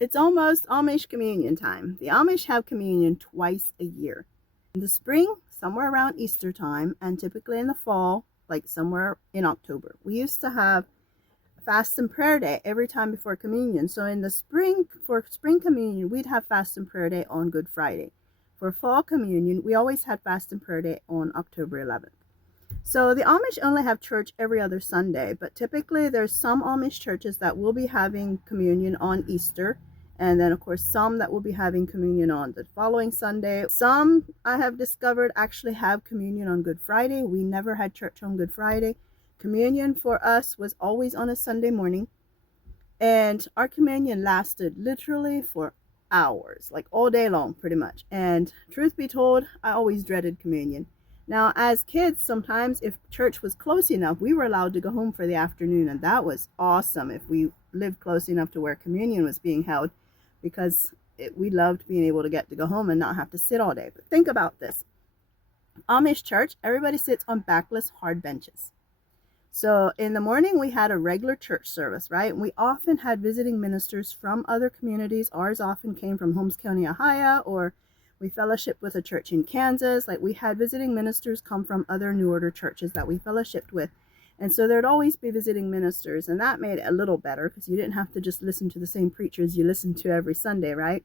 It's almost Amish Communion time. The Amish have communion twice a year. In the spring, somewhere around Easter time, and typically in the fall, like somewhere in October. We used to have fast and prayer day every time before communion. So in the spring, for spring communion, we'd have fast and prayer day on Good Friday. For fall communion, we always had fast and prayer day on October 11th. So the Amish only have church every other Sunday, but typically there's some Amish churches that will be having communion on Easter, and then of course some that will be having communion on the following Sunday. Some I have discovered actually have communion on Good Friday. We never had church on Good Friday. Communion for us was always on a Sunday morning, and our communion lasted literally for hours, like all day long pretty much. And truth be told, I always dreaded communion. Now, as kids, sometimes if church was close enough, we were allowed to go home for the afternoon, and that was awesome if we lived close enough to where communion was being held, because we loved being able to get to go home and not have to sit all day. But think about this. Amish church, everybody sits on backless hard benches. So in the morning, we had a regular church service, right? We often had visiting ministers from other communities. Ours often came from Holmes County, Ohio, or we fellowshiped with a church in Kansas. Like, we had visiting ministers come from other New Order churches that we fellowshiped with. And so there'd always be visiting ministers, and that made it a little better because you didn't have to just listen to the same preachers you listened to every Sunday, right?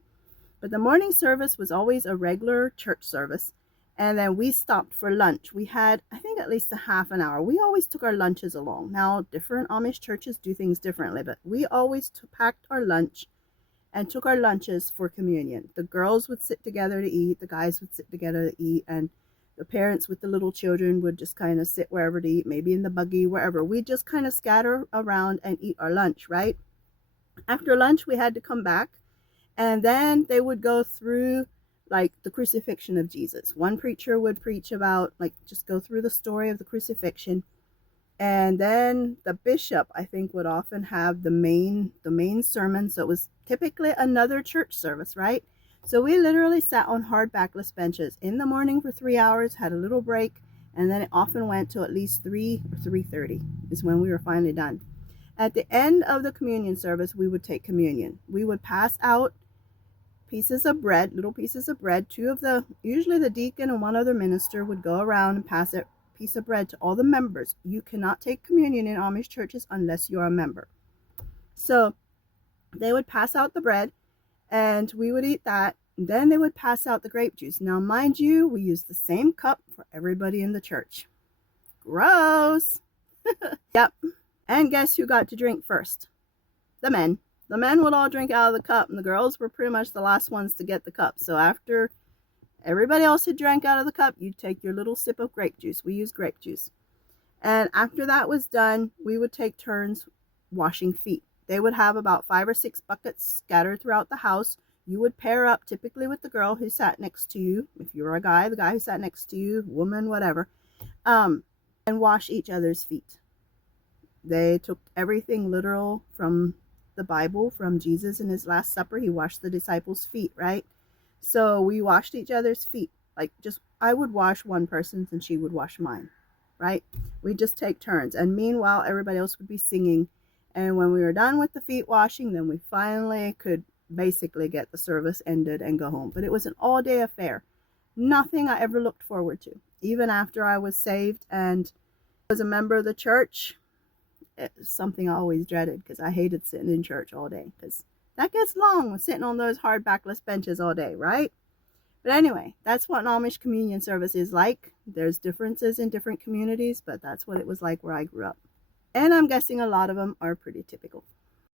But the morning service was always a regular church service. And then we stopped for lunch. We had, I think, at least a half an hour. We always took our lunches along. Now, different Amish churches do things differently, but we always packed our lunch and took our lunches for communion. The girls would sit together to eat, the guys would sit together to eat, and the parents with the little children would just kind of sit wherever to eat, maybe in the buggy, wherever. We just kind of scatter around and eat our lunch, right? After lunch, we had to come back, and then they would go through like the crucifixion of Jesus. One preacher would preach about, like, just go through the story of the crucifixion. And then the bishop, I think, would often have the main sermon. So it was typically another church service, right? So we literally sat on hard backless benches in the morning for 3 hours, had a little break, and then it often went to at least 3 or 3:30 is when we were finally done. At the end of the communion service, we would take communion. We would pass out pieces of bread, little pieces of bread. Usually the deacon and one other minister would go around and pass a piece of bread to all the members. You cannot take communion in Amish churches unless you're a member. So they would pass out the bread, and we would eat that. And then they would pass out the grape juice. Now, mind you, we used the same cup for everybody in the church. Gross. Yep. And guess who got to drink first? The men. The men would all drink out of the cup, and the girls were pretty much the last ones to get the cup. So after everybody else had drank out of the cup, you'd take your little sip of grape juice. We used grape juice. And after that was done, we would take turns washing feet. They would have about 5 or 6 buckets scattered throughout the house. You would pair up typically with the girl who sat next to you. If you're a guy, the guy who sat next to you, woman, whatever, and wash each other's feet. They took everything literal from the Bible, from Jesus in his Last Supper. He washed the disciples' feet, right? So we washed each other's feet. Like, just, I would wash one person's and she would wash mine, right? We just take turns. And meanwhile, everybody else would be singing. And when we were done with the feet washing, then we finally could basically get the service ended and go home. But it was an all-day affair. Nothing I ever looked forward to. Even after I was saved and was a member of the church, it's something I always dreaded, because I hated sitting in church all day, because that gets long when sitting on those hard backless benches all day, right? But anyway, that's what an Amish communion service is like. There's differences in different communities, but that's what it was like where I grew up. And I'm guessing a lot of them are pretty typical.